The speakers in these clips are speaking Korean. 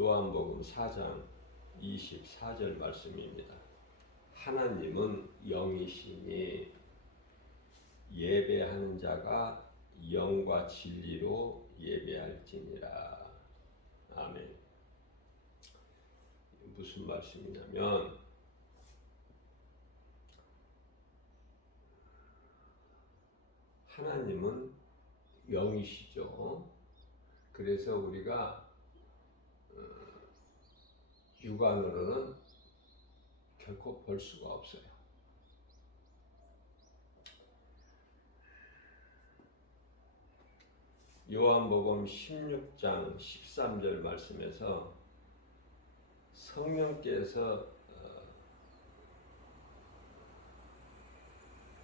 요한복음 4장 24절 말씀입니다. 하나님은 영이시니 예배하는 자가 영과 진리로 예배할지니라. 아멘. 무슨 말씀이냐면 하나님은 영이시죠. 그래서 우리가 육안으로는 결코 볼 수가 없어요. 요한복음 16장 13절 말씀에서 성령께서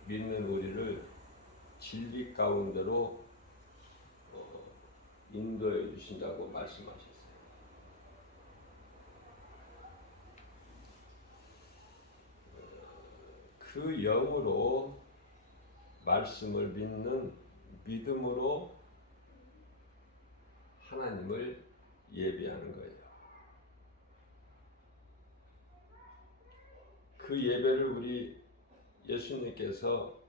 믿는 우리를 진리 가운데로 인도해 주신다고 말씀하셨어요. 그 영으로 말씀을 믿는 믿음으로 하나님을 예배하는 거예요. 그 예배를 우리 예수님께서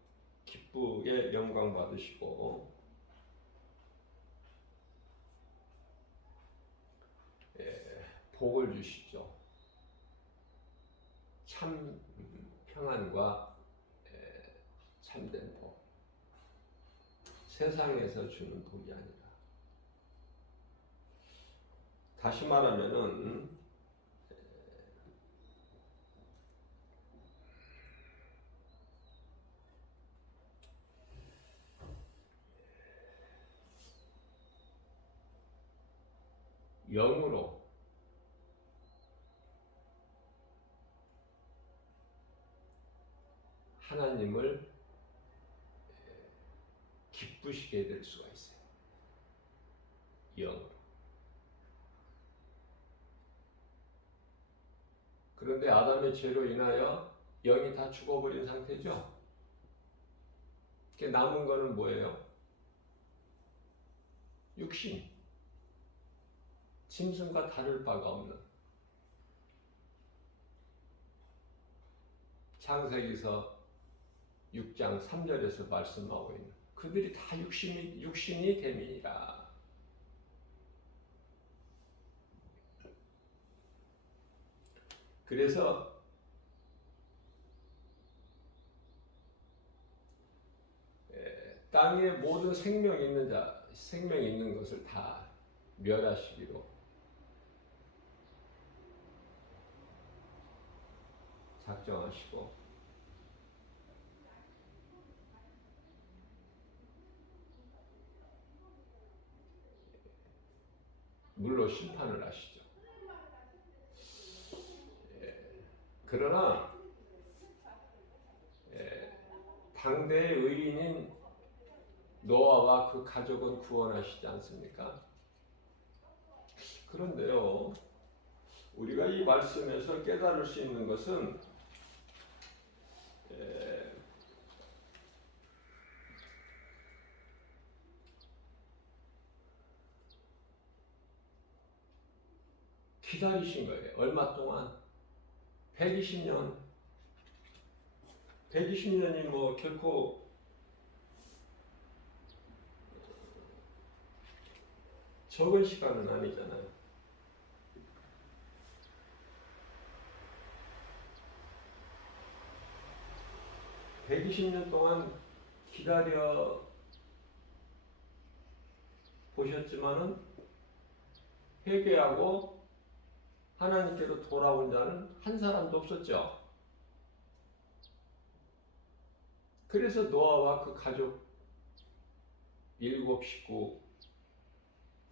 기쁘게 영광 받으시고 복을 주시죠. 참 평안과 참된 복. 세상에서 주는 복이 아니라. 다시 말하면은 영으로 하나님을 기쁘시게 될 수가 있어요. 영으로. 그런데 아담의 죄로 인하여 영이 다 죽어버린 상태죠. 남은 거는 뭐예요? 육신. 짐승과 다를 바가 없는. 창세기서 6장 3절에서 말씀하고 있는 그들이 다 육신이 됨이니라. 그래서 땅에 모든 생명 있는 것을 다 멸하시기로 작정하시고 물로 심판을 하시죠. 그러나 당대의 의인인 노아와 그 가족은 구원하시지 않습니까? 그런데요, 우리가 이 말씀에서 깨달을 수 있는 것은 기다리신 거예요. 얼마 동안? 120년. 120년이 뭐 결코 적은 시간은 아니잖아요. (120년) 동안 기다려 보셨지만은 회개하고 하나님께로 돌아온 자는 한 사람도 없었죠. 그래서 노아와 그 가족 7 식구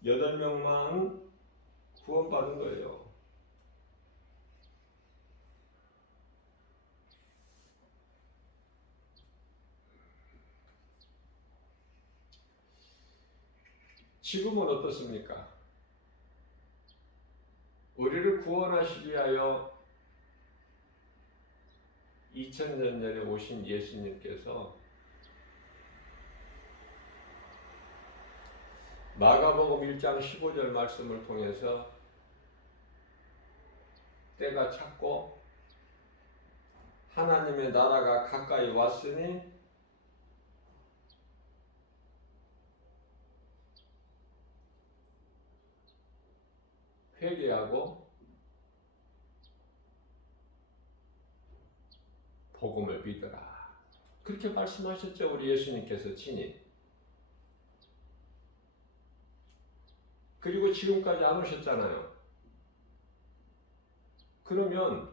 8명만 구원받은 거예요. 지금은 어떻습니까? 우리를 구원하시기 위하여 2000년 전에 오신 예수님께서 마가복음 1장 15절 말씀을 통해서 때가 찼고 하나님의 나라가 가까이 왔으니 회개하고 복음을 믿어라. 그렇게 말씀하셨죠, 우리 예수님께서 친히. 그리고 지금까지 안 오셨잖아요. 그러면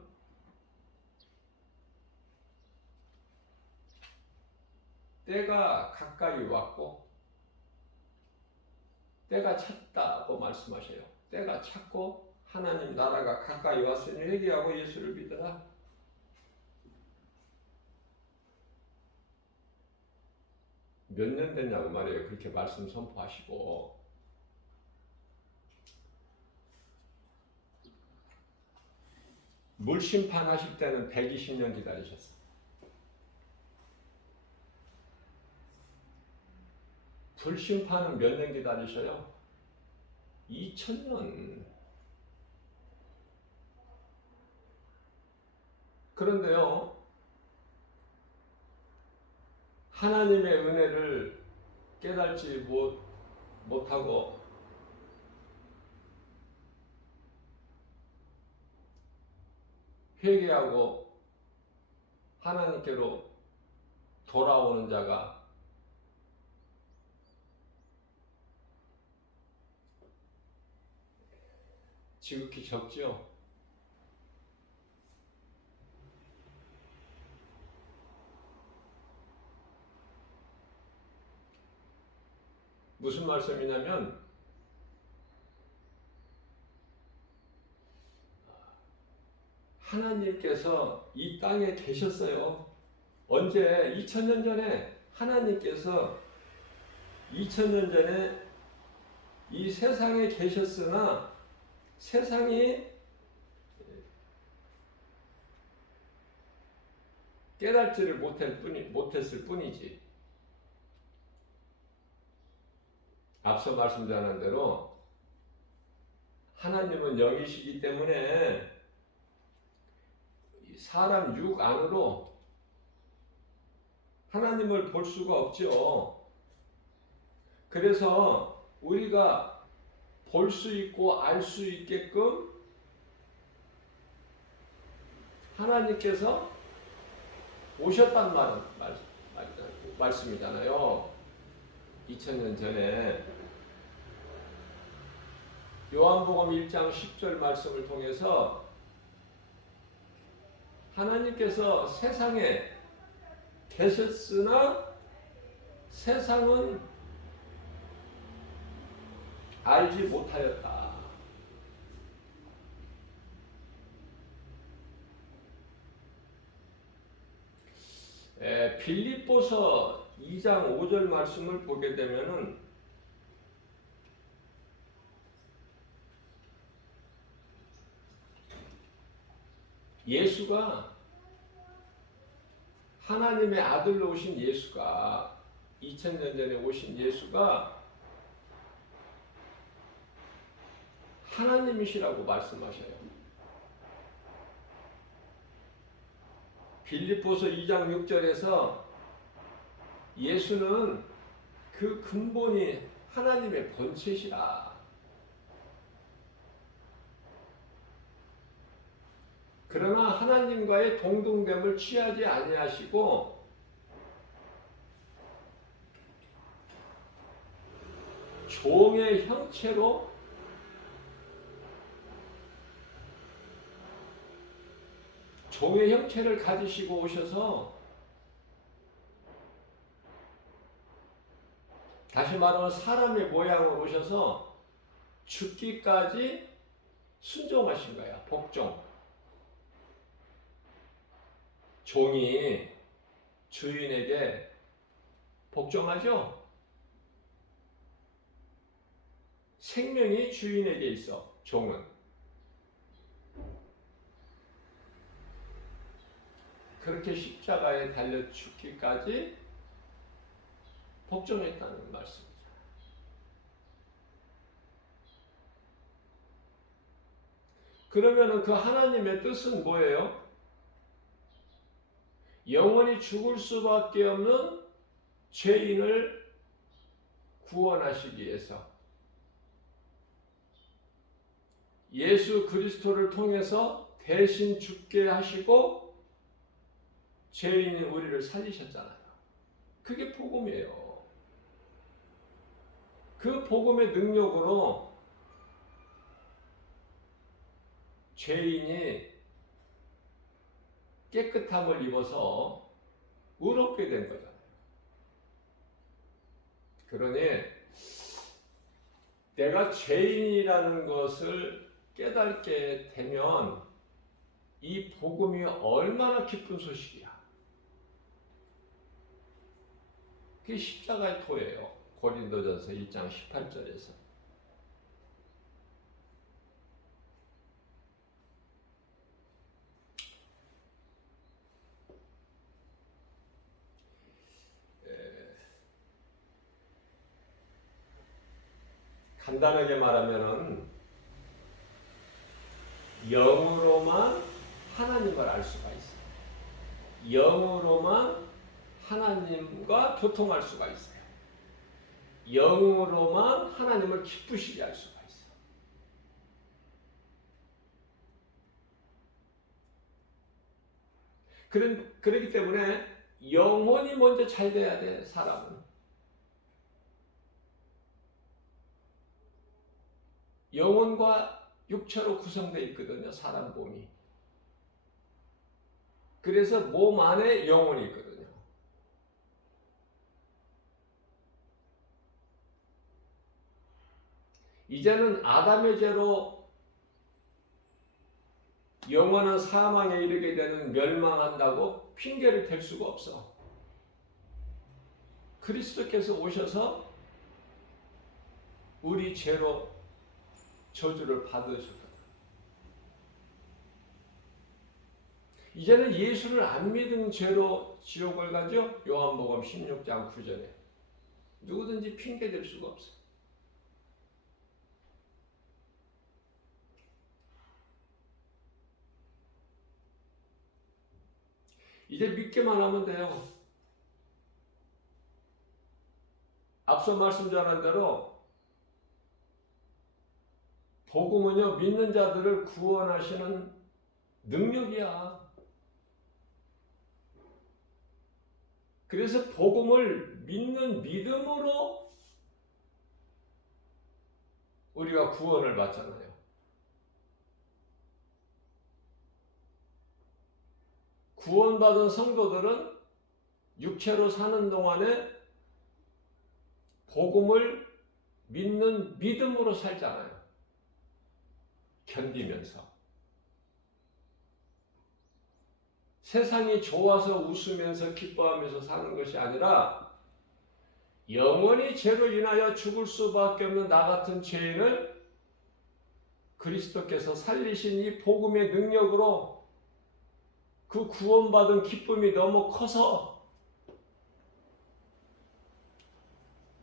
때가 가까이 왔고 때가 찼다고 말씀하셔요. 때가 찼고 하나님 나라가 가까이 왔으니 회개하고 예수를 믿어라. 몇 년 됐냐고 말이에요. 그렇게 말씀 선포하시고. 물심판 하실 때는 120년 기다리셨어요. 불심판은 몇 년 기다리셔요? 2000년. 그런데요, 하나님의 은혜를 깨닫지 못하고 회개하고 하나님께로 돌아오는 자가 지극히 적죠. 무슨 말씀이냐면 하나님께서 이 땅에 계셨어요. 언제? 2000년 전에 하나님께서 2000년 전에 이 세상에 계셨으나 세상이 깨닫지를 못했을 뿐이지. 앞서 말씀드린 대로 하나님은 영이시기 때문에 사람 육 안으로 하나님을 볼 수가 없죠. 그래서 우리가 볼 수 있고 알 수 있게끔 하나님께서 오셨단 말씀이잖아요. 2000년 전에 요한복음 1장 10절 말씀을 통해서 하나님께서 세상에 계셨으나 세상은 알지 못하였다. 빌립보서 2장 5절 말씀을 보게 되면은 예수가 하나님의 아들로 오신 예수가 2000년 전에 오신 예수가 하나님이시라고 말씀하셔요. 빌립보서 2장 6절에서 예수는 그 근본이 하나님의 본체시라. 그러나 하나님과의 동등됨을 취하지 아니하시고 종의 형체로 종의 형체를 가지시고 오셔서 다시 말하면 사람의 모양으로 오셔서 죽기까지 순종하신 거야. 복종. 종이 주인에게 복종하죠? 생명이 주인에게 있어, 종은. 그렇게 십자가에 달려 죽기까지 복종했다는 말씀이죠. 그러면은 그 하나님의 뜻은 뭐예요? 영원히 죽을 수밖에 없는 죄인을 구원하시기 위해서 예수 그리스도를 통해서 대신 죽게 하시고 죄인인 우리를 살리셨잖아요. 그게 복음이에요. 그 복음의 능력으로 죄인이 깨끗함을 입어서 의롭게 된 거잖아요. 그러니 내가 죄인이라는 것을 깨닫게 되면 이 복음이 얼마나 기쁜 소식이야. 그게 십자가의 토예요. 고린도전서 2장 18절에서. 간단하게 말하면은 영으로만 하나님을 알 수가 있어요. 영으로만 하나님과 교통할 수가 있어요. 영으로만 하나님을 기쁘시게 할 수가 있어요. 그렇기 때문에 영혼이 먼저 잘 돼야 돼, 사람은. 영혼과 육체로 구성되어 있거든요, 사람 몸이. 그래서 몸 안에 영혼이 있거든요. 이제는 아담의 죄로 영원한 사망에 이르게 되는 멸망한다고 핑계를 댈 수가 없어. 그리스도께서 오셔서 우리 죄로 저주를 받으셨다. 이제는 예수를 안 믿은 죄로 지옥을 가죠. 요한복음 16장 9절에 누구든지 핑계 댈 수가 없어. 이제 믿기만 하면 돼요. 앞서 말씀드린 대로 복음은요, 믿는 자들을 구원하시는 능력이야. 그래서 복음을 믿는 믿음으로 우리가 구원을 받잖아요. 구원받은 성도들은 육체로 사는 동안에 복음을 믿는 믿음으로 살잖아요. 견디면서. 세상이 좋아서 웃으면서 기뻐하면서 사는 것이 아니라 영원히 죄로 인하여 죽을 수밖에 없는 나 같은 죄인을 그리스도께서 살리신 이 복음의 능력으로 그 구원받은 기쁨이 너무 커서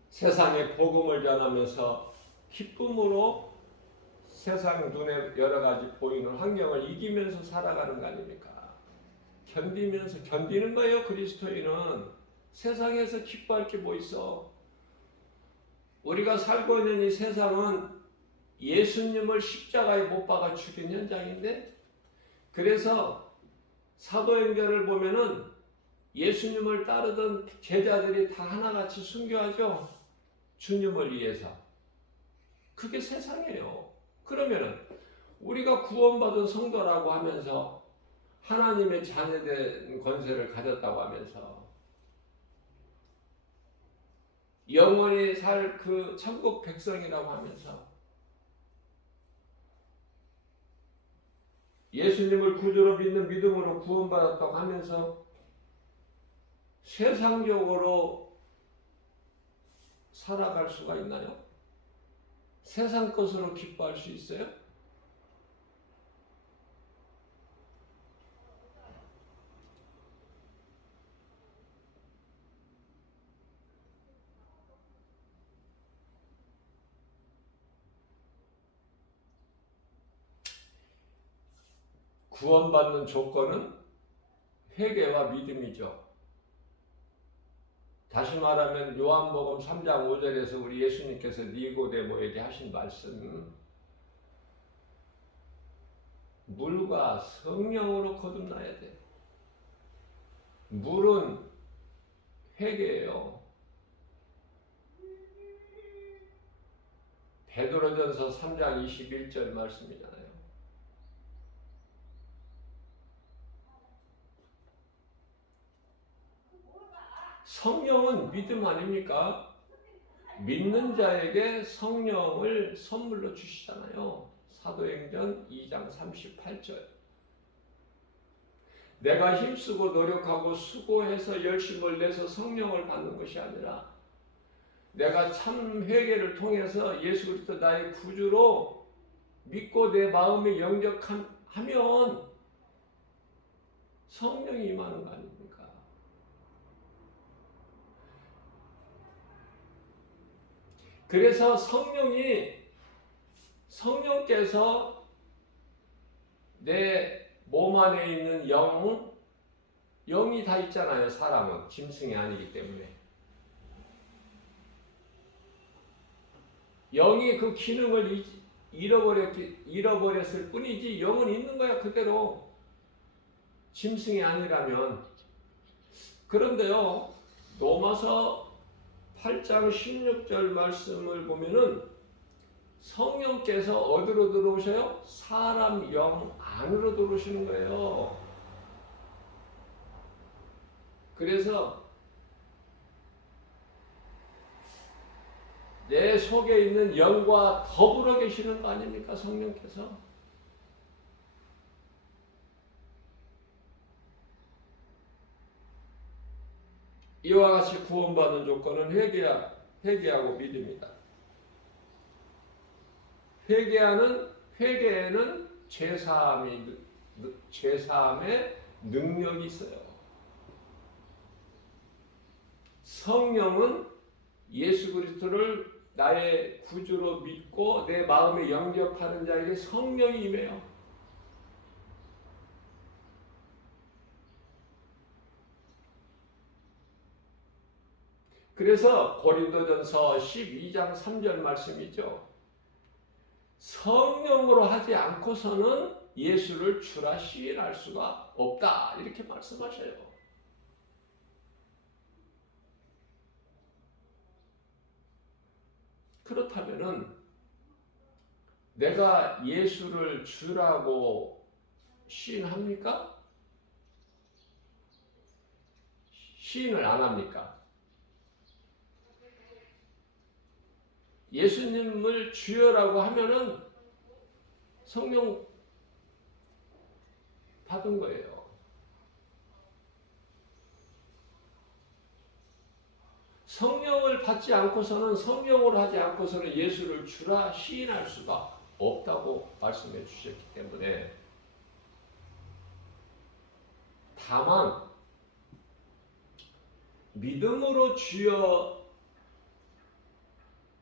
세상에 복음을 전하면서 기쁨으로 세상 눈에 여러 가지 보이는 환경을 이기면서 살아가는 거 아닙니까? 견디면서 견디는 거예요. 그리스도인은 세상에서 기뻐할 게 뭐 있어? 우리가 살고 있는 이 세상은 예수님을 십자가에 못 박아 죽인 현장인데, 그래서 사도행전을 보면은 예수님을 따르던 제자들이 다 하나같이 순교하죠. 주님을 위해서. 그게 세상이에요. 그러면은 우리가 구원받은 성도라고 하면서 하나님의 자녀된 권세를 가졌다고 하면서 영원히 살 그 천국 백성이라고 하면서 예수님을 구주로 믿는 믿음으로 구원받았다고 하면서 세상적으로 살아갈 수가 있나요? 세상 것으로 기뻐할 수 있어요? 구원받는 조건은 회개와 믿음이죠. 다시 말하면 요한복음 3장 5절에서 우리 예수님께서 니고데모에게 하신 말씀, 물과 성령으로 거듭나야 돼. 물은 회개예요. 베드로전서 3장 21절 말씀이잖아요. 성령은 믿음 아닙니까? 믿는 자에게 성령을 선물로 주시잖아요. 사도행전 2장 38절. 내가 힘쓰고 노력하고 수고해서 열심을 내서 성령을 받는 것이 아니라 내가 참 회개를 통해서 예수 그리스도 나의 구주로 믿고 내 마음에 영접하면 성령이 임하는 거 아닙니까? 그래서 성령께서 내 몸 안에 있는 영이 다 있잖아요. 사람은 짐승이 아니기 때문에. 영이 그 기능을 잃어버렸을 뿐이지 영은 있는 거야 그대로. 짐승이 아니라면. 그런데요, 로마서 8장 16절 말씀을 보면은 성령께서 어디로 들어오셔요? 사람 영 안으로 들어오시는 거예요. 그래서 내 속에 있는 영과 더불어 계시는 거 아닙니까? 성령께서. 이와 같이 구원받는 조건은 회개하고 믿음이다. 회개에는 죄사함의 능력이 있어요. 성령은 예수 그리스도를 나의 구주로 믿고 내 마음에 영접하는 자에게 성령이 임해요. 그래서 고린도전서 12장 3절 말씀이죠. 성령으로 하지 않고서는 예수를 주라 시인할 수가 없다. 이렇게 말씀하셔요. 그렇다면은 내가 예수를 주라고 시인합니까? 시인을 안 합니까? 예수님을 주여라고 하면은 성령 받은 거예요. 성령을 받지 않고서는, 성령으로 하지 않고서는 예수를 주라 시인할 수가 없다고 말씀해 주셨기 때문에, 다만 믿음으로 주여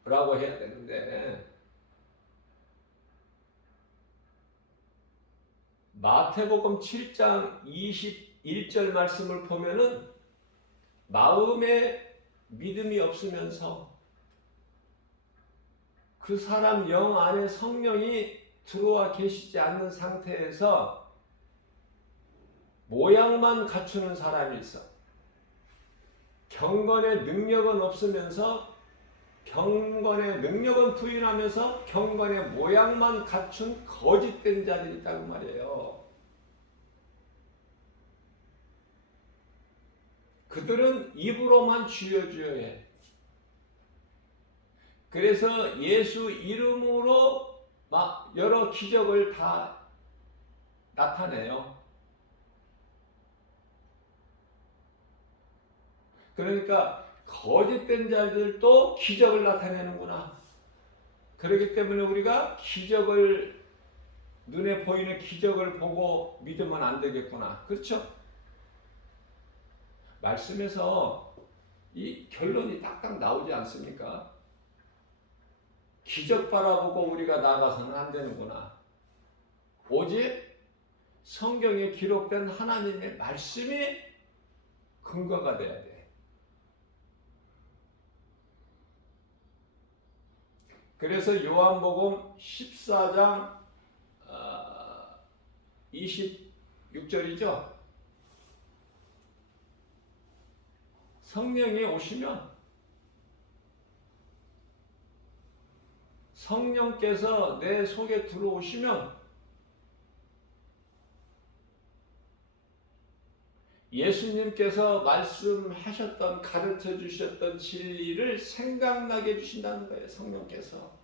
라고 해야 되는데, 마태복음 7장 21절 말씀을 보면은 마음에 믿음이 없으면서 그 사람 영 안에 성령이 들어와 계시지 않는 상태에서 모양만 갖추는 사람이 있어. 경건의 능력은 없으면서, 경건의 능력은 부인하면서 경건의 모양만 갖춘 거짓된 자들이 있다고 말이에요. 그들은 입으로만 주여 주여 해. 그래서 예수 이름으로 막 여러 기적을 다 나타내요. 그러니까 거짓된 자들도 기적을 나타내는구나. 그렇기 때문에 우리가 기적을, 눈에 보이는 기적을 보고 믿으면 안 되겠구나. 그렇죠? 말씀에서 이 결론이 딱딱 나오지 않습니까? 기적 바라보고 우리가 나아가서는 안 되는구나. 오직 성경에 기록된 하나님의 말씀이 근거가 돼야 돼. 그래서 요한복음 14장 26절이죠. 성령이 오시면, 성령께서 내 속에 들어오시면 예수님께서 말씀하셨던, 가르쳐 주셨던 진리를 생각나게 해주신다는 거예요. 성령께서.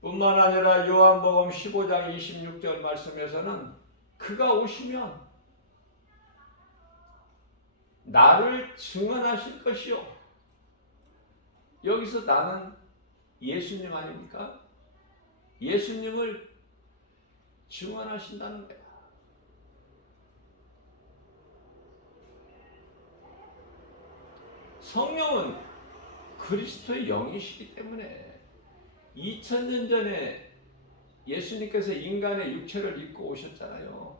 뿐만 아니라 요한복음 15장 26절 말씀에서는 그가 오시면 나를 증언하실 것이요. 여기서 나는 예수님 아닙니까? 예수님을 증언하신다는 거야. 성령은 그리스도의 영이시기 때문에 2000년 전에 예수님께서 인간의 육체를 입고 오셨잖아요.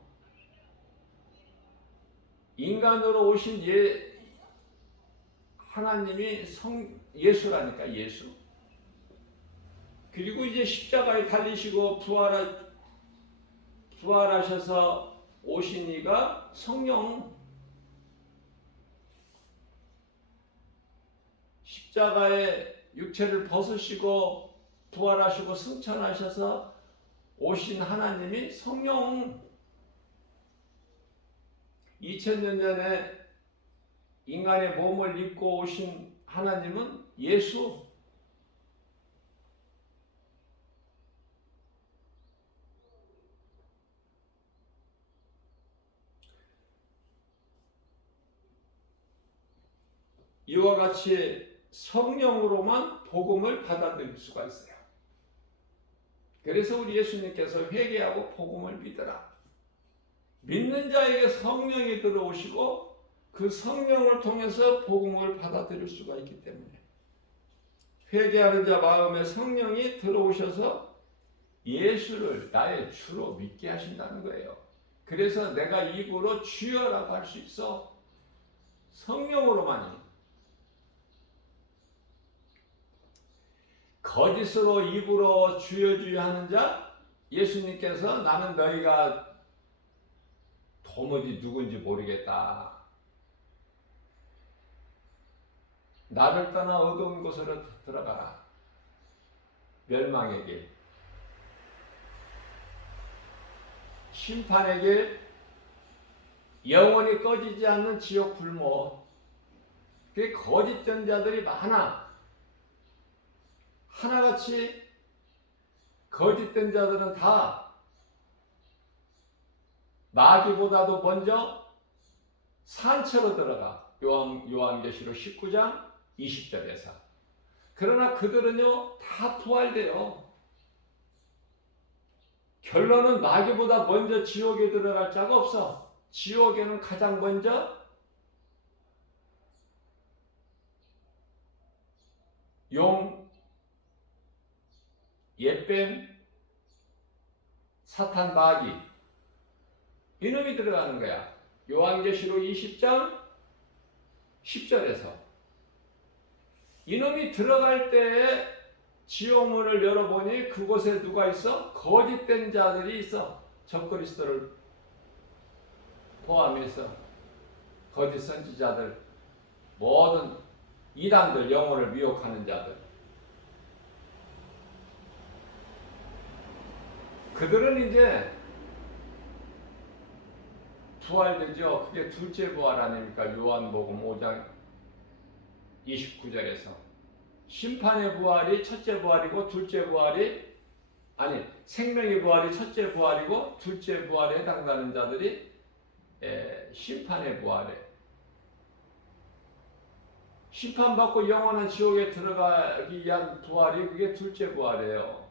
인간으로 오신 하나님이 예수라니까, 예수. 그리고 이제 십자가에 달리시고 부활하셔서 오신 이가 성령. 십자가에 육체를 벗으시고 부활하시고 승천하셔서 오신 하나님이 성령. 2000년 전에 인간의 몸을 입고 오신 하나님은 예수. 이와 같이 성령으로만 복음을 받아들일 수가 있어요. 그래서 우리 예수님께서 회개하고 복음을 믿으라. 믿는 자에게 성령이 들어오시고 그 성령을 통해서 복음을 받아들일 수가 있기 때문에 회개하는 자 마음에 성령이 들어오셔서 예수를 나의 주로 믿게 하신다는 거예요. 그래서 내가 입으로 주여라고 할 수 있어. 성령으로만이. 거짓으로 입으로 주여 주여 하는 자, 예수님께서 나는 너희가 도무지 누군지 모르겠다. 나를 떠나 어두운 곳으로 들어가라. 멸망의 길, 심판의 길, 영원히 꺼지지 않는 지옥 불못. 그게 거짓 전자들이 많아. 하나같이 거짓된 자들은 다 마귀보다도 먼저 산채로 들어가. 요한계시록 19장 20절에서. 그러나 그들은요 다 부활돼요. 결론은 마귀보다 먼저 지옥에 들어갈 자가 없어. 지옥에는 가장 먼저 용, 옛뱀, 사탄, 마귀, 이놈이 들어가는 거야. 요한계시록 20장 10절에서 이놈이 들어갈 때에 지옥문을 열어보니 그곳에 누가 있어? 거짓된 자들이 있어. 적그리스도를 포함해서 거짓 선지자들, 모든 이단들, 영혼을 미혹하는 자들. 그들은 이제 부활되죠. 그게 둘째 부활 아닙니까? 요한복음 5장 29절에서 심판의 부활이 첫째 부활이고 둘째 부활이 생명의 부활이 첫째 부활이고 둘째 부활에 해당되는 자들이 심판의 부활에 심판받고 영원한 지옥에 들어가기 위한 부활이 그게 둘째 부활이에요.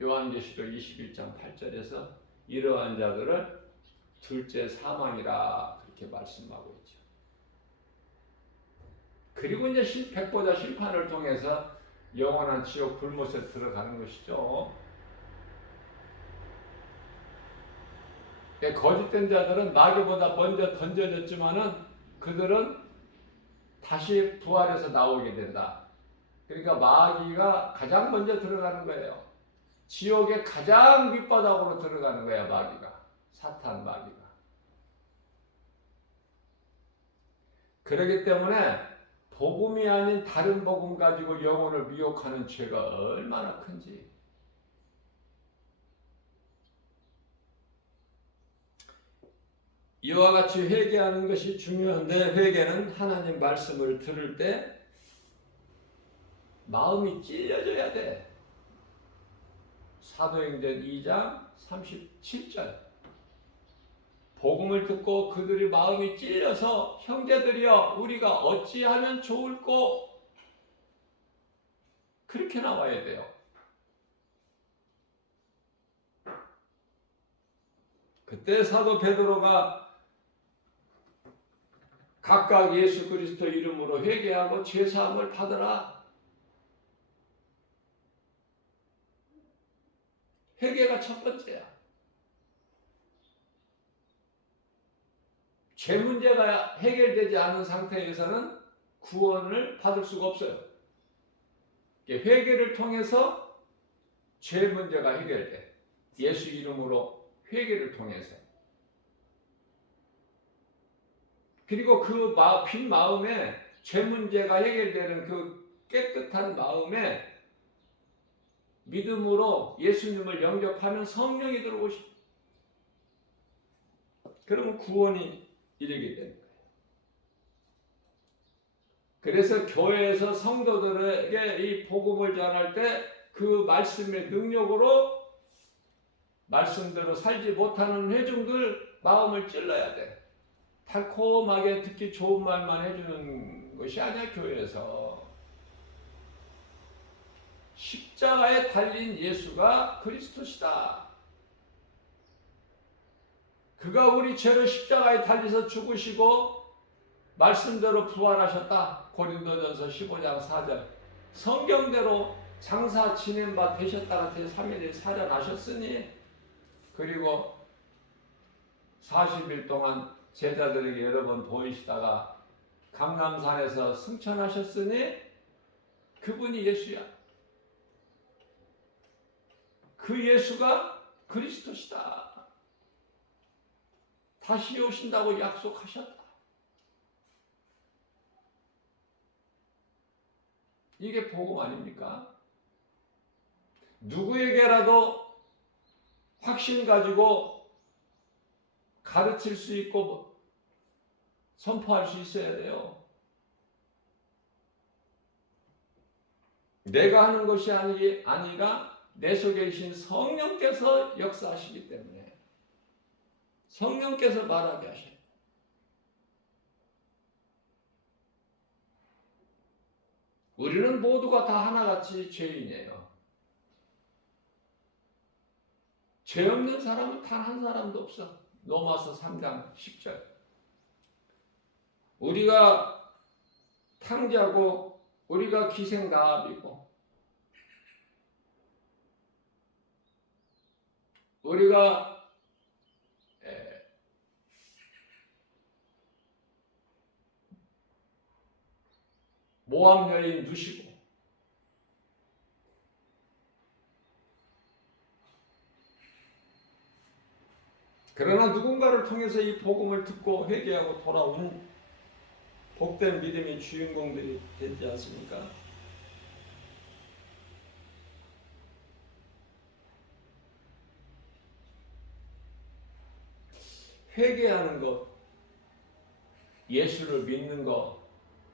요한계시록 21장 8절에서 이러한 자들을 둘째 사망이라 그렇게 말씀하고 있죠. 그리고 이제 백보자 심판을 통해서 영원한 지옥 불못에 들어가는 것이죠. 거짓된 자들은 마귀보다 먼저 던져졌지만은 그들은 다시 부활해서 나오게 된다. 그러니까 마귀가 가장 먼저 들어가는 거예요. 지옥의 가장 밑바닥으로 들어가는 거야, 마귀가. 사탄 마귀가. 그렇기 때문에 복음이 아닌 다른 복음 가지고 영혼을 미혹하는 죄가 얼마나 큰지. 이와 같이 회개하는 것이 중요한데, 회개는 하나님 말씀을 들을 때 마음이 찔려져야 돼. 사도행전 2장 37절. 복음을 듣고 그들이 마음이 찔려서 형제들이여 우리가 어찌하면 좋을꼬, 그렇게 나와야 돼요. 그때 사도 베드로가 각각 예수 그리스도 이름으로 회개하고 죄사함을 받으라. 회개가 첫 번째야. 죄 문제가 해결되지 않은 상태에서는 구원을 받을 수가 없어요. 회개를 통해서 죄 문제가 해결돼. 예수 이름으로 회개를 통해서. 그리고 그 빈 마음에 죄 문제가 해결되는 그 깨끗한 마음에 믿음으로 예수님을 영접하면 성령이 들어오시. 그러면 구원이 이르게 되는 거예요. 그래서 교회에서 성도들에게 이 복음을 전할 때 그 말씀의 능력으로 말씀대로 살지 못하는 회중들 마음을 찔러야 돼. 달콤하게 듣기 좋은 말만 해주는 것이 아니야. 교회에서 십자가에 달린 예수가 그리스도시다. 그가 우리 죄로 십자가에 달려서 죽으시고 말씀대로 부활하셨다. 고린도전서 15장 4절. 성경대로 장사 지낸 바 되셨다가 제3일에 살아나셨으니, 그리고 40일 동안 제자들에게 여러 번 보이시다가 감람산에서 승천하셨으니 그분이 예수야. 그 예수가 그리스도시다. 다시 오신다고 약속하셨다. 이게 복음 아닙니까? 누구에게라도 확신 가지고 가르칠 수 있고 선포할 수 있어야 돼요. 내가 하는 것이 아니라 내 속에 계신 성령께서 역사하시기 때문에 성령께서 말하게 하셔요. 우리는 모두가 다 하나같이 죄인이에요. 죄 없는 사람은 단 한 사람도 없어. 로마서 3장 10절. 우리가 탕자고 우리가 기생나합이고 우리가 모함 여인 누시고 그러나 누군가를 통해서 이 복음을 듣고 회개하고 돌아온 복된 믿음의 주인공들이 되지 않습니까? 회개하는 것, 예수를 믿는 것,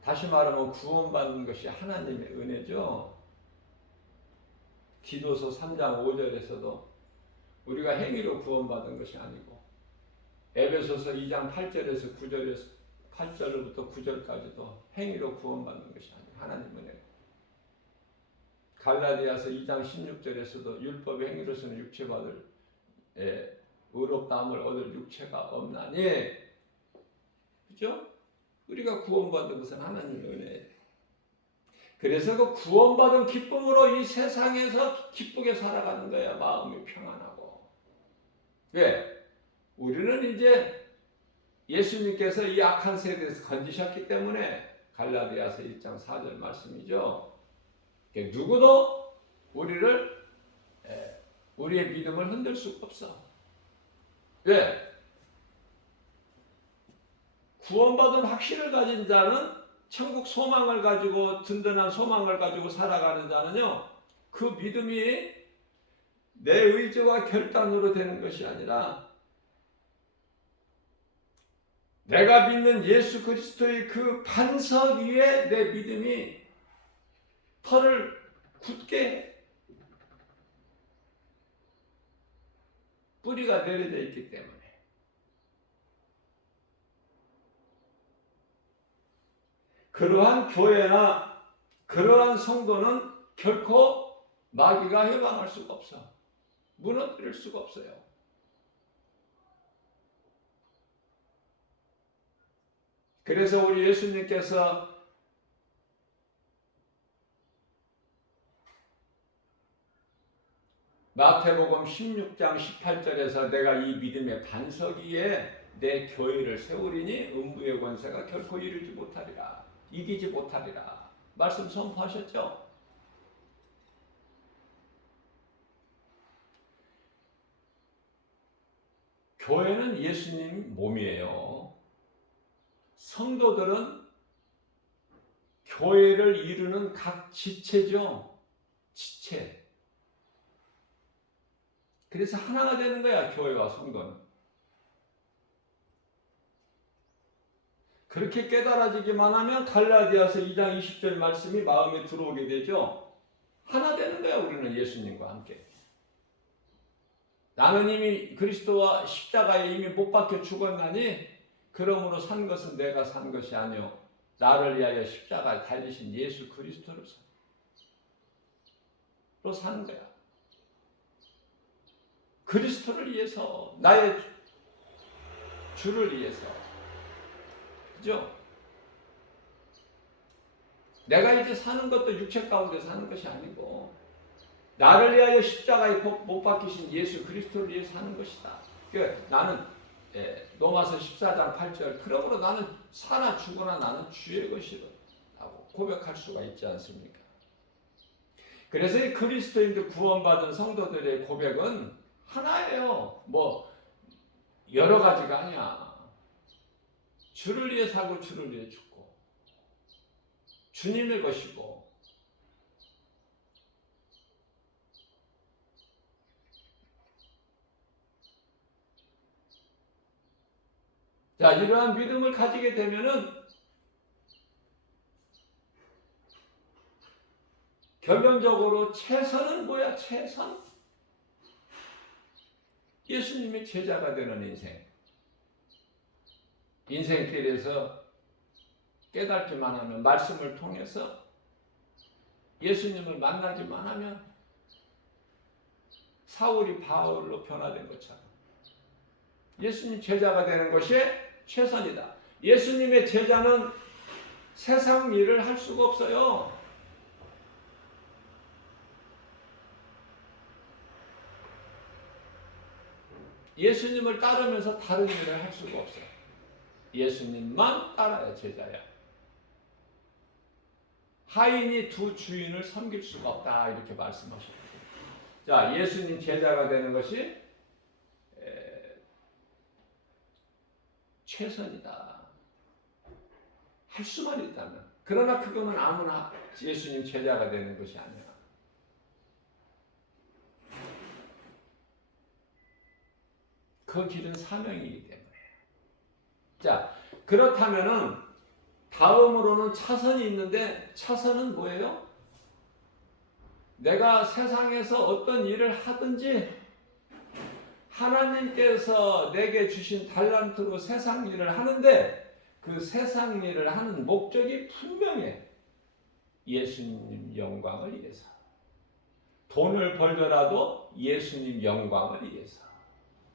다시 말하면 구원받는 것이 하나님의 은혜죠. 디도서 3장 5절에서도 우리가 행위로 구원받은 것이 아니고, 에베소서 2장 8절에서 8절부터 9절까지도 행위로 구원받는 것이 아니고 하나님 은혜. 갈라디아서 2장 16절에서도 율법의 행위로서는 육체받을 의롭다함을 얻을 육체가 없나니, 그죠? 우리가 구원받은 것은 하나님의 은혜예요. 그래서 그 구원받은 기쁨으로 이 세상에서 기쁘게 살아가는 거야. 마음이 평안하고. 왜? 우리는 이제 예수님께서 이 악한 세대에서 건지셨기 때문에 갈라디아서 1장 4절 말씀이죠. 누구도 우리의 믿음을 흔들 수가 없어. 왜? 구원받은 확신을 가진 자는, 천국 소망을 가지고, 든든한 소망을 가지고 살아가는 자는요, 그 믿음이 내 의지와 결단으로 되는 것이 아니라 내가 믿는 예수 그리스도의 그 반석 위에 내 믿음이 털을 굳게 뿌리가 내려져 있기 때문에, 그러한 교회나 그러한 성도는 결코 마귀가 해방할 수가 없어. 무너뜨릴 수가 없어요. 그래서 우리 예수님께서 마태복음 16장 18절에서 내가 이 믿음의 반석 위에 내 교회를 세우리니 음부의 권세가 결코 이기지 못하리라 말씀 선포하셨죠. 교회는 예수님 몸이에요. 성도들은 교회를 이루는 각 지체죠. 지체. 그래서 하나가 되는 거야, 교회와 성도는. 그렇게 깨달아지기만 하면 갈라디아서 2장 20절 말씀이 마음에 들어오게 되죠. 하나 되는 거야, 우리는 예수님과 함께. 나는 이미 그리스도와 십자가에 이미 못 박혀 죽었나니 그러므로 산 것은 내가 산 것이 아니요 나를 위하여 십자가에 달리신 예수 그리스도로 사는 거야. 그리스도를 위해서, 나의 주를 위해서. 그죠? 내가 이제 사는 것도 육체 가운데 사는 것이 아니고 나를 위하여 십자가에 못 박히신 예수 그리스도를 위해 사는 것이다. 그러니까 나는 로마서 14장 8절 그러므로 나는 사나 죽으나 나는 주의 것이라고 고백할 수가 있지 않습니까? 그래서 이 그리스도인들 구원받은 성도들의 고백은 하나예요. 뭐 여러 가지가 아니야. 주를 위해 살고 주를 위해 죽고 주님의 것이고 자, 이러한 믿음을 가지게 되면은 결론적으로 최선은 뭐야? 최선? 예수님의 제자가 되는 인생. 인생길에서 깨닫기만 하면, 말씀을 통해서 예수님을 만나기만 하면 사울이 바울로 변화된 것처럼 예수님 제자가 되는 것이 최선이다. 예수님의 제자는 세상 일을 할 수가 없어요. 예수님을 따르면서 다른 일을 할 수가 없어요. 예수님만 따라야 제자야. 하인이 두 주인을 섬길 수가 없다 이렇게 말씀하셨거든요. 자, 예수님 제자가 되는 것이 최선이다. 할 수만 있다면. 그러나 그거는 아무나 예수님 제자가 되는 것이 아니야. 그 길은 사명이기 때문에. 자, 그렇다면은 다음으로는 차선이 있는데 차선은 뭐예요? 내가 세상에서 어떤 일을 하든지 하나님께서 내게 주신 달란트로 세상 일을 하는데 그 세상 일을 하는 목적이 분명해. 예수님 영광을 위해서. 돈을 벌더라도 예수님 영광을 위해서.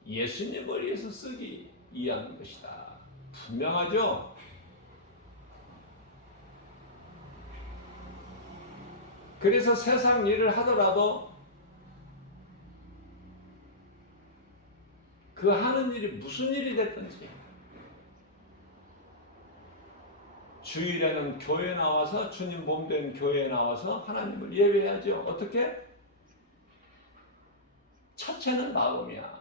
예수님을 위해서 쓰기 위한 것이다. 분명하죠? 그래서 세상 일을 하더라도 그 하는 일이 무슨 일이 됐든지 주일에는 교회 나와서 주님 몸된 교회에 나와서 하나님을 예배해야죠. 어떻게? 첫째는 마음이야.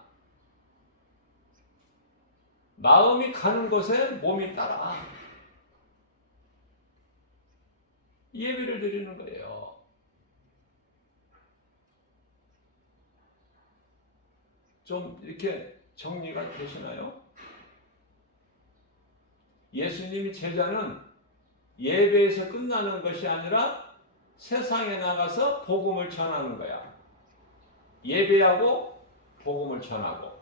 마음이 가는 곳에 몸이 따라 예배를 드리는 거예요. 좀 이렇게 정리가 되시나요? 예수님이 제자는 예배에서 끝나는 것이 아니라 세상에 나가서 복음을 전하는 거야. 예배하고 복음을 전하고.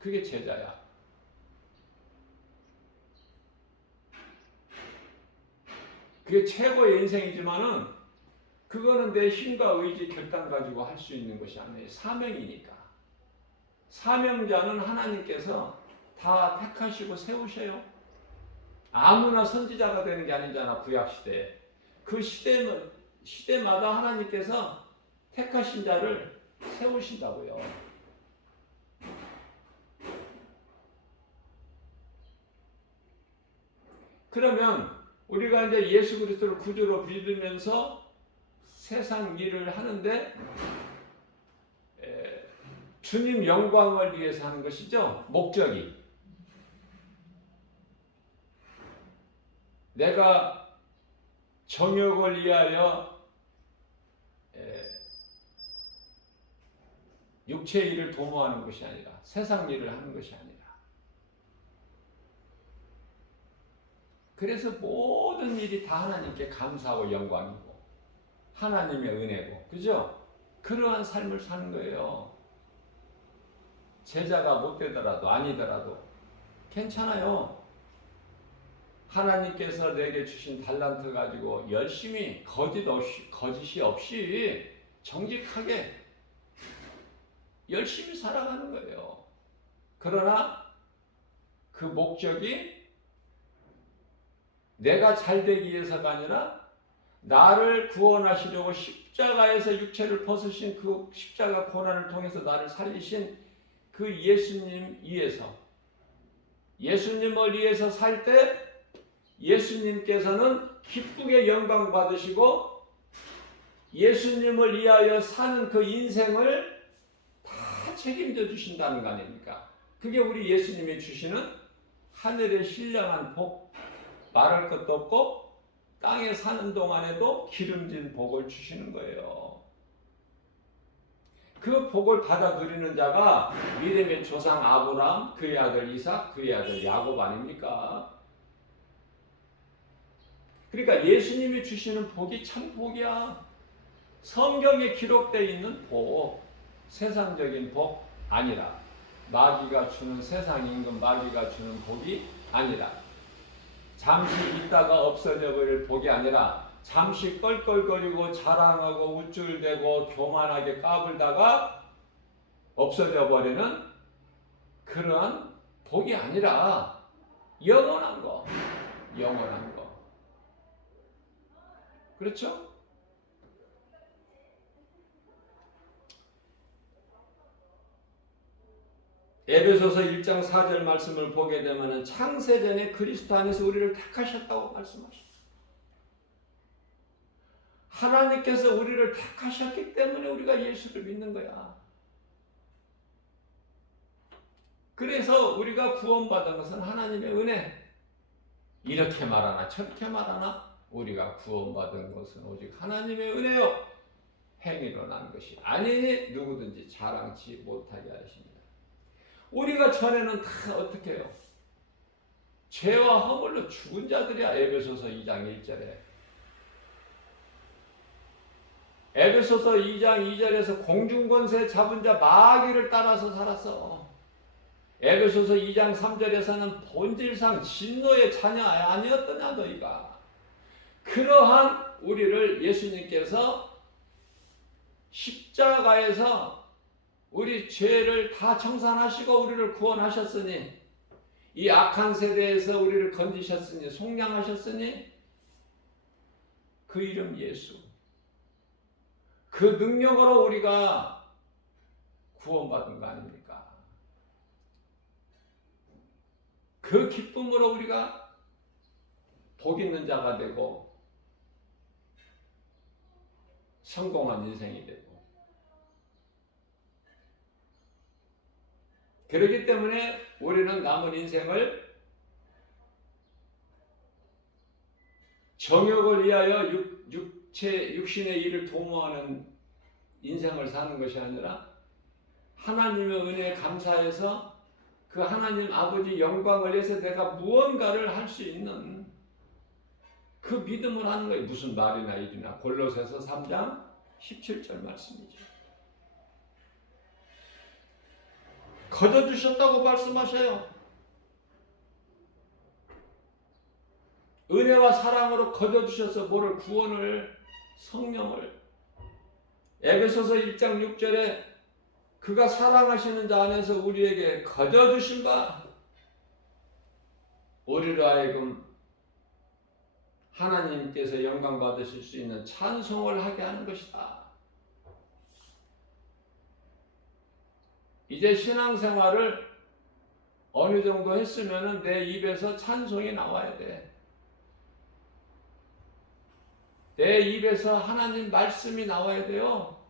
그게 제자야. 그게 최고의 인생이지만은 그거는 내 힘과 의지 결단 가지고 할 수 있는 것이 아니에요. 사명이니까. 사명자는 하나님께서 다 택하시고 세우셔요. 아무나 선지자가 되는 게 아니잖아, 구약시대에. 그 시대마다 하나님께서 택하신 자를 세우신다고요. 그러면 우리가 이제 예수 그리스도를 구주로 믿으면서 세상 일을 하는데 주님 영광을 위해서 하는 것이죠. 목적이. 내가 정욕을 위하여 육체 일을 도모하는 것이 아니라 세상 일을 하는 것이 아니라 그래서 모든 일이 다 하나님께 감사하고 영광이고 하나님의 은혜고 그죠? 그러한 삶을 사는 거예요. 제자가 못 되더라도 아니더라도 괜찮아요. 하나님께서 내게 주신 달란트 가지고 열심히 거짓이 없이 정직하게 열심히 살아가는 거예요. 그러나 그 목적이 내가 잘 되기 위해서가 아니라 나를 구원하시려고 십자가에서 육체를 벗으신 그 십자가 고난을 통해서 나를 살리신 그 예수님 위해서 예수님을 위해서 살 때 예수님께서는 기쁘게 영광 받으시고 예수님을 위하여 사는 그 인생을 다 책임져 주신다는 거 아닙니까? 그게 우리 예수님이 주시는 하늘의 신령한 복, 말할 것도 없고 땅에 사는 동안에도 기름진 복을 주시는 거예요. 그 복을 받아들이는 자가 믿음의 조상 아브라함, 그의 아들 이삭, 그의 아들 야곱 아닙니까? 그러니까 예수님이 주시는 복이 참 복이야. 성경에 기록되어 있는 복, 세상적인 복 아니라 마귀가 주는 세상 임금 마귀가 주는 복이 아니라 잠시 있다가 없어져 버릴 복이 아니라 잠시 껄껄거리고 자랑하고 우쭐대고 교만하게 까불다가 없어져 버리는 그러한 복이 아니라 영원한 거. 그렇죠? 에베소서 1장 4절 말씀을 보게 되면 창세전에 그리스도 안에서 우리를 택하셨다고 말씀하셨어요. 하나님께서 우리를 택하셨기 때문에 우리가 예수를 믿는 거야. 그래서 우리가 구원받은 것은 하나님의 은혜. 이렇게 말하나 저렇게 말하나 우리가 구원받은 것은 오직 하나님의 은혜요. 행위로 난 것이 아니니 누구든지 자랑치 못하게 하십니다. 우리가 전에는 다 어떻게 해요? 죄와 허물로 죽은 자들이야. 에베소서 2장 1절에. 에베소서 2장 2절에서 공중권세 잡은 자 마귀를 따라서 살았어. 에베소서 2장 3절에서는 본질상 진노의 자녀 아니었더냐 너희가. 그러한 우리를 예수님께서 십자가에서 우리 죄를 다 청산하시고 우리를 구원하셨으니 이 악한 세대에서 우리를 건지셨으니 속량하셨으니 그 이름 예수. 그 능력으로 우리가 구원받은 거 아닙니까? 그 기쁨으로 우리가 복 있는 자가 되고 성공한 인생이 되고, 그렇기 때문에 우리는 남은 인생을 정욕을 위하여 육신의 일을 도모하는 인생을 사는 것이 아니라 하나님의 은혜에 감사해서 그 하나님 아버지 영광을 위해서 내가 무언가를 할 수 있는 그 믿음을 하는 거예요. 무슨 말이나 일이나. 골로새서 3장 17절 말씀이죠. 거저주셨다고 말씀하셔요. 은혜와 사랑으로 거저주셔서 뭐를, 구원을, 성령을. 에베소서 1장 6절에 그가 사랑하시는 자 안에서 우리에게 거저주신 바 우리로 하여금 하나님께서 영광 받으실 수 있는 찬송을 하게 하는 것이다. 이제 신앙생활을 어느 정도 했으면 내 입에서 찬송이 나와야 돼. 내 입에서 하나님 말씀이 나와야 돼요.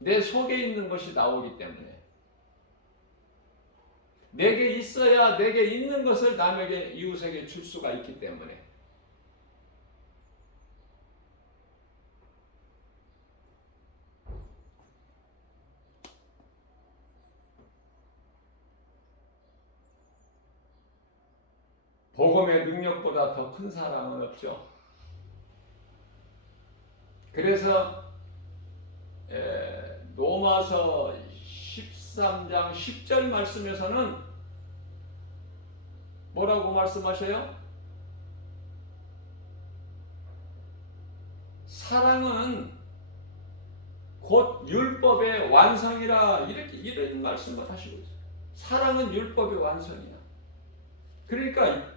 내 속에 있는 것이 나오기 때문에. 내게 있어야 내게 있는 것을 남에게, 이웃에게 줄 수가 있기 때문에. 복음의 능력보다 더 큰 사랑은 없죠. 그래서 로마서 13장 10절 말씀에서는 뭐라고 말씀하셔요? 사랑은 곧 율법의 완성이라, 이런 말씀을 하시고 있어요. 사랑은 율법의 완성이야. 그러니까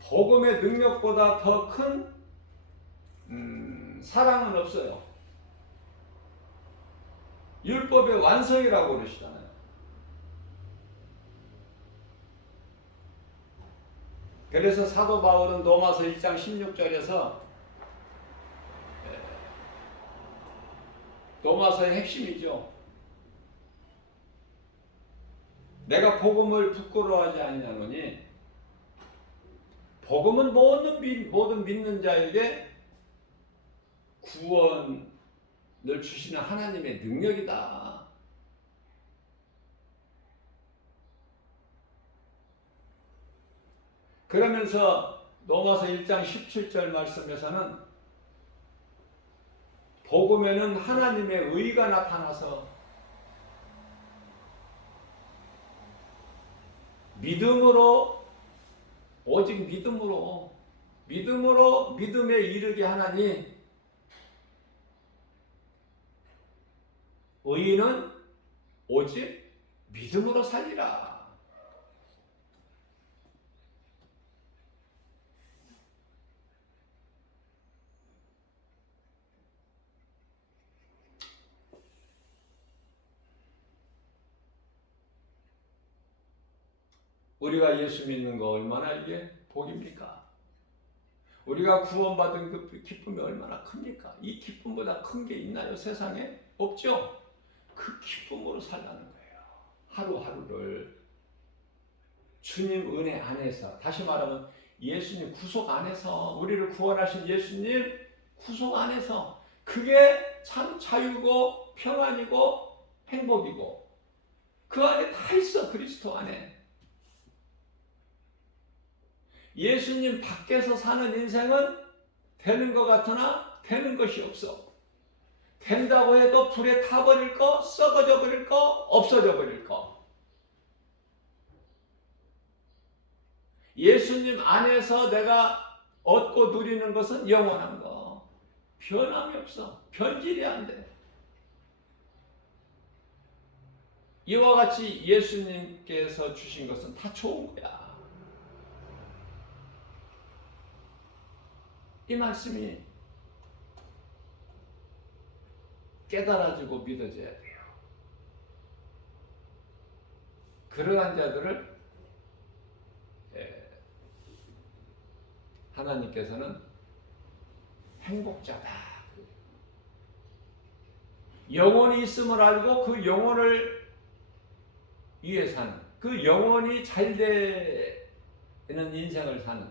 복음의 능력보다 더 큰 사랑은 없어요. 율법의 완성이라고 그러시잖아요. 그래서 사도 바울은 로마서 1장 16절에서 로마서의 핵심이죠. 내가 복음을 부끄러워하지 아니하노니 복음은 모든 믿는 자에게 구원을 주시는 하나님의 능력이다. 그러면서 로마서 1장 17절 말씀에서는 복음에는 하나님의 의가 나타나서 믿음으로, 오직 믿음으로 믿음에 이르게 하나니 의인은 오직 믿음으로 살리라. 우리가 예수 믿는 거 얼마나 이게 복입니까? 우리가 구원받은 그 기쁨이 얼마나 큽니까? 이 기쁨보다 큰 게 있나요? 세상에? 없죠? 그 기쁨으로 살라는 거예요. 하루하루를 주님 은혜 안에서, 다시 말하면 예수님 구속 안에서, 우리를 구원하신 예수님 구속 안에서, 그게 참 자유고 평안이고 행복이고, 그 안에 다 있어. 그리스도 안에. 예수님 밖에서 사는 인생은 되는 것 같으나 되는 것이 없어. 된다고 해도 불에 타버릴 거, 썩어져 버릴 거, 없어져 버릴 거. 예수님 안에서 내가 얻고 누리는 것은 영원한 거. 변함이 없어. 변질이 안 돼. 이와 같이 예수님께서 주신 것은 다 좋은 거야. 이 말씀이 깨달아지고 믿어져야 돼요. 그러한 자들을 하나님께서는 행복자다. 영혼이 있음을 알고 그 영혼을 위해 사는, 그 영혼이 잘 되는 인생을 사는,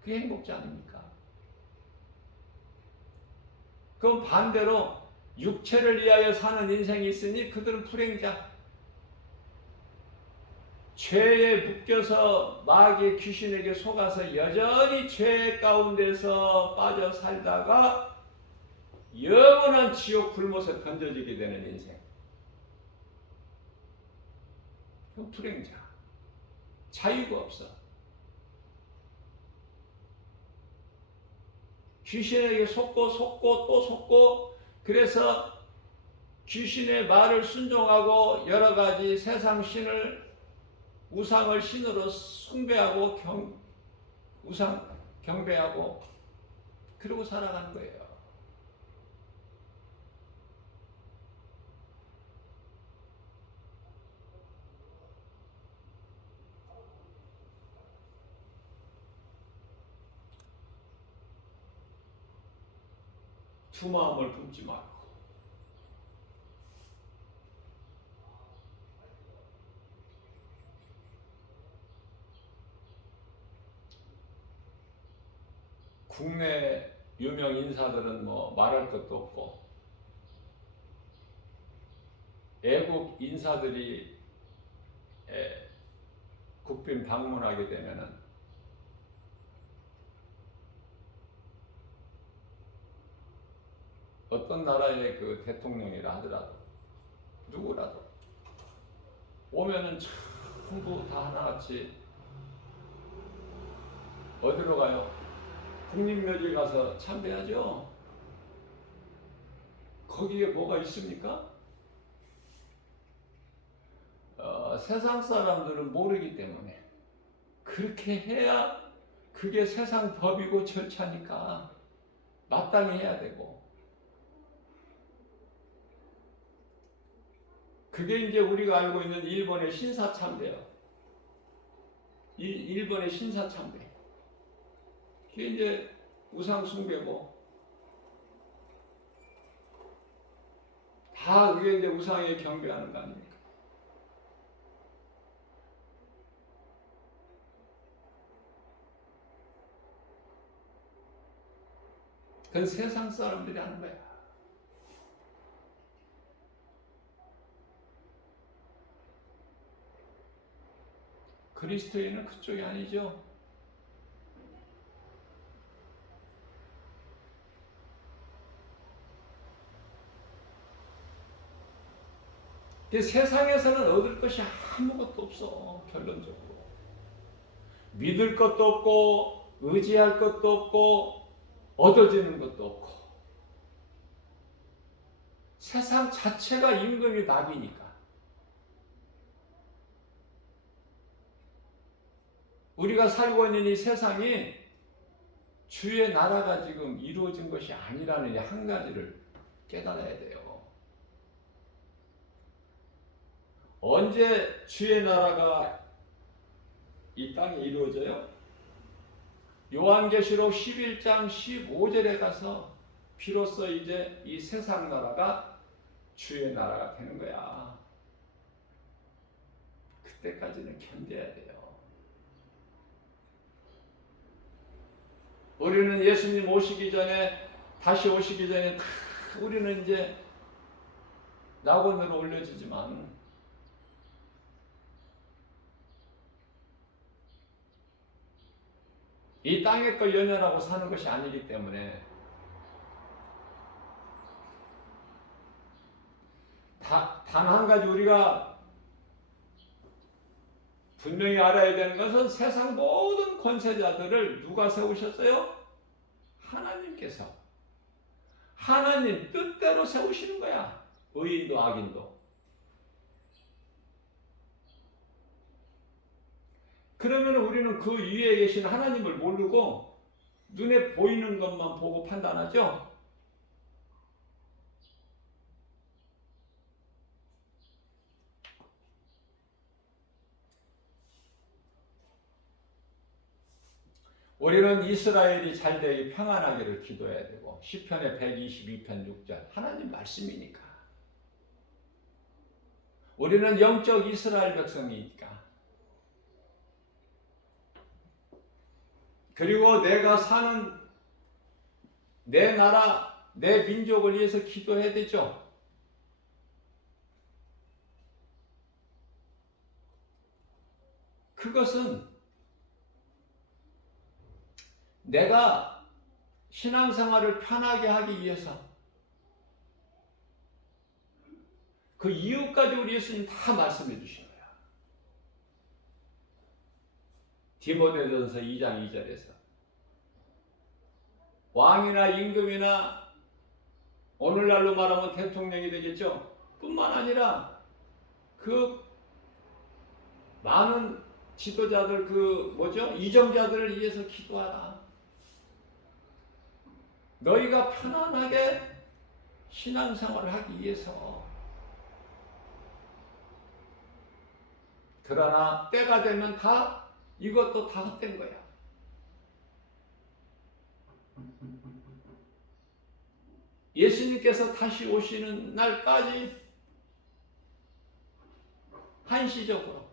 그게 행복자 아닙니까? 그럼 반대로 육체를 위하여 사는 인생이 있으니 그들은 불행자, 죄에 묶여서 마귀의 귀신에게 속아서 여전히 죄 가운데서 빠져 살다가 영원한 지옥 불못에 던져지게 되는 인생. 그럼 불행자. 자유가 없어. 귀신에게 속고 또 속고, 그래서 귀신의 말을 순종하고 여러 가지 세상 신을, 우상을 신으로 숭배하고 우상 경배하고 그러고 살아가는 거예요. 두 마음을 품지 말고 국내 유명 인사들은 뭐 말할 것도 없고, 외국 인사들이 국빈 방문하게 되면은 어떤 나라의 그 대통령이라 하더라도 누구라도 오면은 전부 다 하나같이 어디로 가요? 국립묘지 가서 참배하죠. 거기에 뭐가 있습니까? 세상 사람들은 모르기 때문에 그렇게 해야 그게 세상 법이고 절차니까 마땅히 해야 되고, 그게 이제 우리가 알고 있는 일본의 신사참배요. 일본의 신사참배. 그게 이제 우상 숭배고, 다 그게 이제 우상에 경배하는 거 아닙니까? 그건 세상 사람들이 하는 거야. 그리스도인은 그쪽이 아니죠. 세상에서는 얻을 것이 아무것도 없어. 결론적으로 믿을 것도 없고 의지할 것도 없고 얻어지는 것도 없고, 세상 자체가 임금이 낙이니까. 우리가 살고 있는 이 세상이 주의 나라가 지금 이루어진 것이 아니라는 이 한 가지를 깨달아야 돼요. 언제 주의 나라가 이 땅에 이루어져요? 요한계시록 11장 15절에 가서 비로소 이제 이 세상 나라가 주의 나라가 되는 거야. 그때까지는 견뎌야 돼요. 우리는 예수님 오시기 전에, 다시 오시기 전에 우리는 이제 낙원으로 올려지지만 이 땅의 걸 연연하고 사는 것이 아니기 때문에 단 한 가지 우리가 분명히 알아야 되는 것은 세상 모든 권세자들을 누가 세우셨어요? 하나님께서. 하나님 뜻대로 세우시는 거야. 의인도 악인도. 그러면 우리는 그 위에 계신 하나님을 모르고 눈에 보이는 것만 보고 판단하죠. 우리는 이스라엘이 잘 되게 평안하기를 기도해야 되고 시편의 122편 6절 하나님 말씀이니까. 우리는 영적 이스라엘 백성이니까. 그리고 내가 사는 내 나라, 내 민족을 위해서 기도해야 되죠. 그것은 내가 신앙생활을 편하게 하기 위해서 그 이유까지 우리 예수님 다 말씀해 주신 거야. 디모데전서 2장 2절에서 왕이나 임금이나 오늘날로 말하면 대통령이 되겠죠. 뿐만 아니라 그 많은 지도자들 이정자들을 위해서 기도하라. 너희가 편안하게 신앙생활을 하기 위해서. 그러나 때가 되면 다 이것도 다 헛된 거야. 예수님께서 다시 오시는 날까지 한시적으로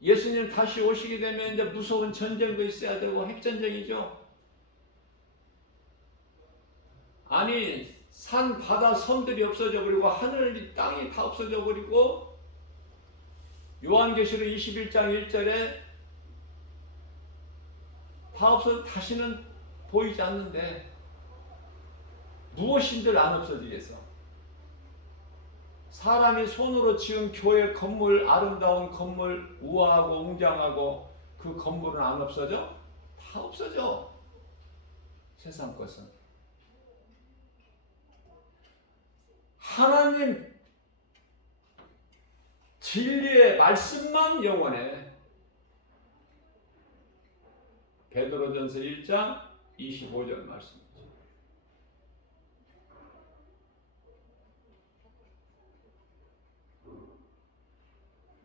예수님 다시 오시게 되면 이제 무서운 전쟁도 있어야 되고 핵전쟁이죠. 아니 산, 바다, 섬들이 없어져 버리고 하늘, 땅이 다 없어져 버리고 요한계시록 21장 1절에 다 없어져 다시는 보이지 않는데 무엇인들 안 없어지겠어? 사람이 손으로 지은 교회 건물, 아름다운 건물, 우아하고 웅장하고 그 건물은 안 없어져? 다 없어져. 세상 것은. 하나님 진리의 말씀만 영원해. 베드로전서 1장 25절 말씀이죠.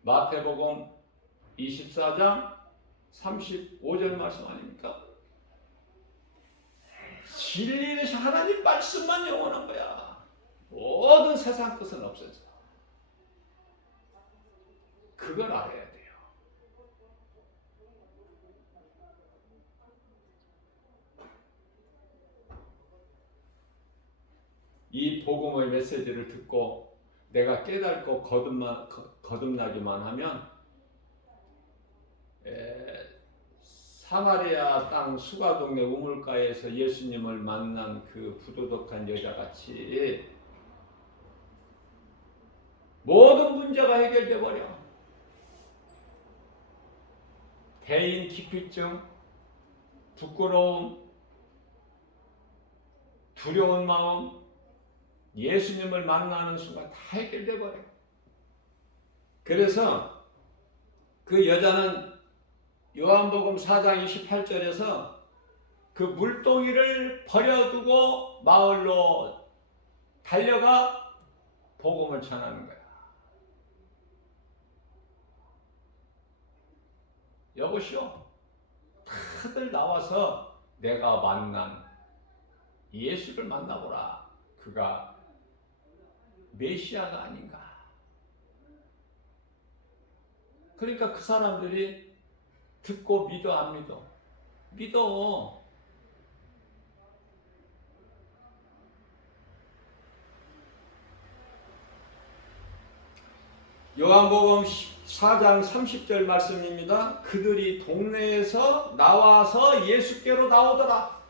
마태복음 24장 35절 말씀 아닙니까? 진리의 하나님 말씀만 영원한 거야. 모든 세상 것은 없어져. 그걸 알아야 돼요. 이 복음의 메시지를 듣고 내가 깨닫고 거듭나기만 하면 사마리아 땅 수가동의 우물가에서 예수님을 만난 그 부도덕한 여자같이 모든 문제가 해결돼 버려. 대인 기피증, 부끄러움, 두려운 마음, 예수님을 만나는 순간 다 해결돼 버려. 그래서 그 여자는 요한복음 4장 28절에서 그 물동이를 버려두고 마을로 달려가 복음을 전하는 거야. 여보시오, 다들 나와서 내가 만난 예수를 만나보라. 그가 메시아가 아닌가. 그러니까 그 사람들이 듣고 믿어 안 믿어? 믿어. 요한복음 4장 30절 말씀입니다. 그들이 동네에서 나와서 예수께로 나오더라.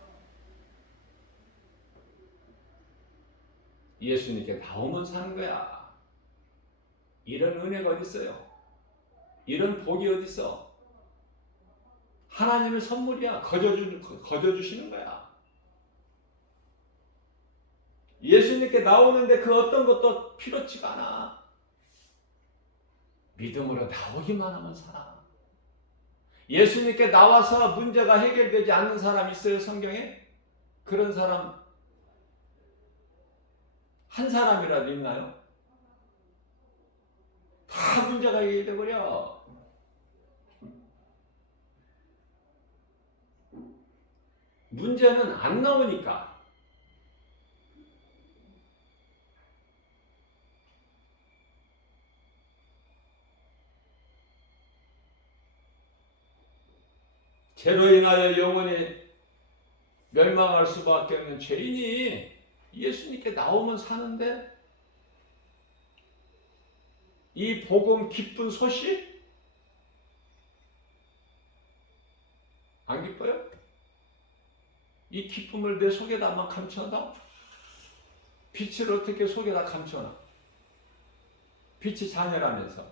예수님께 나오면 사는 거야. 이런 은혜가 어디 있어요? 이런 복이 어디 있어? 하나님의 선물이야. 거저주시는 거야. 예수님께 나오는데 그 어떤 것도 필요치가 않아. 믿음으로 나오기만 하면 살아. 예수님께 나와서 문제가 해결되지 않는 사람 있어요, 성경에? 그런 사람 한 사람이라도 있나요? 다 문제가 해결돼 버려. 문제는 안 나오니까. 죄로 인하여 영원히 멸망할 수밖에 없는 죄인이 예수님께 나오면 사는데, 이 복음 기쁜 소식 안 기뻐요? 이 기쁨을 내 속에다만 감춰놔? 빛을 어떻게 속에다 감춰놔? 빛이 자녀라면서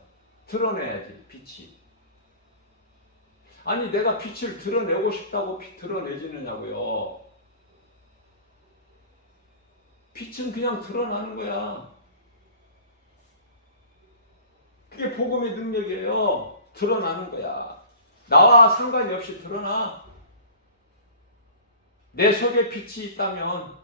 드러내야지, 빛이. 아니, 내가 빛을 드러내고 싶다고 드러내지느냐고요. 빛은 그냥 드러나는 거야. 그게 복음의 능력이에요. 드러나는 거야. 나와 상관이 없이 드러나. 내 속에 빛이 있다면.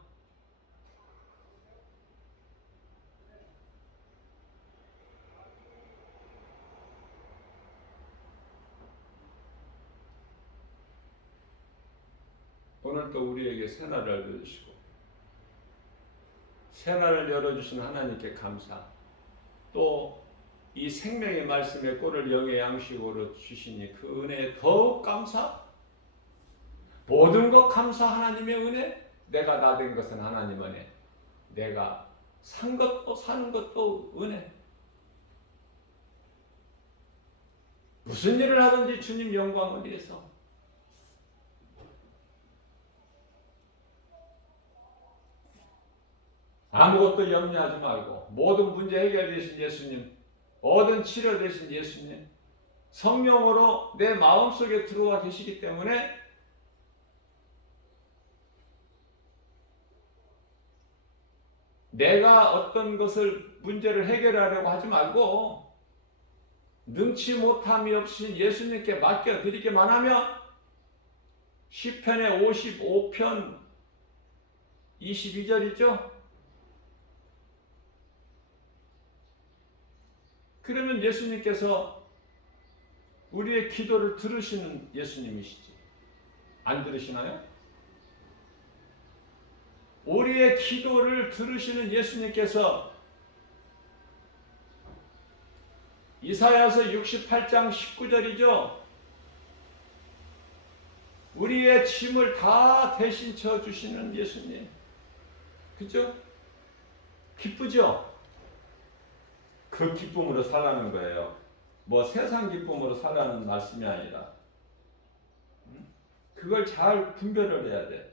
오늘 또 우리에게 새날을 열어주시고, 새날을 열어주신 하나님께 감사, 또 이 생명의 말씀의 꼴을 영의 양식으로 주시니 그 은혜에 더욱 감사, 모든 것 감사. 하나님의 은혜, 내가 나 된 것은 하나님 은혜, 내가 산 것도 사는 것도 은혜. 무슨 일을 하든지 주님 영광을 위해서. 아무것도 염려하지 말고 모든 문제 해결되신 예수님, 모든 치료되신 예수님, 성령으로 내 마음속에 들어와 계시기 때문에 내가 어떤 것을 문제를 해결하려고 하지 말고 능치 못함이 없으신 예수님께 맡겨드리기만 하면, 시편의 55편 22절이죠. 그러면 예수님께서 우리의 기도를 들으시는 예수님이시지. 안 들으시나요? 우리의 기도를 들으시는 예수님께서 이사야서 68장 19절이죠. 우리의 짐을 다 대신 져주시는 예수님. 그죠? 기쁘죠? 그 기쁨으로 살라는 거예요. 뭐 세상 기쁨으로 살라는 말씀이 아니라 그걸 잘 분별을 해야 돼.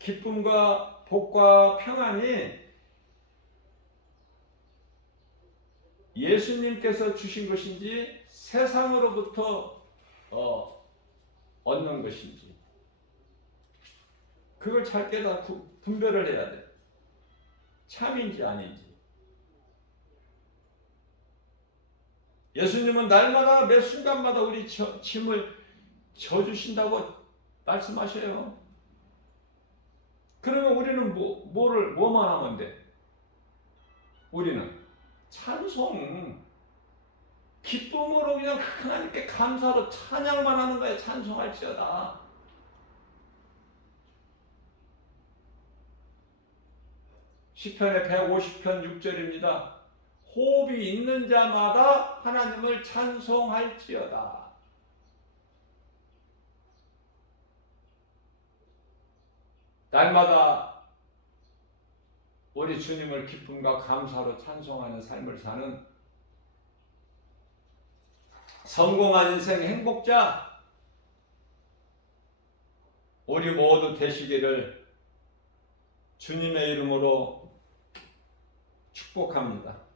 기쁨과 복과 평안이 예수님께서 주신 것인지 세상으로부터 얻는 것인지, 그걸 잘 깨닫고 분별을 해야 돼. 참인지 아닌지. 예수님은 날마다 매 순간마다 우리 짐을 져주신다고 말씀하셔요. 그러면 우리는 뭐만 하면 돼? 우리는 찬송, 기쁨으로 그냥 하나님께 감사로 찬양만 하는 거야. 찬송할지어다. 시편의 150편 6절입니다. 호흡이 있는 자마다 하나님을 찬송할지어다. 날마다 우리 주님을 기쁨과 감사로 찬송하는 삶을 사는 성공한 인생 행복자 우리 모두 되시기를 주님의 이름으로 축복합니다.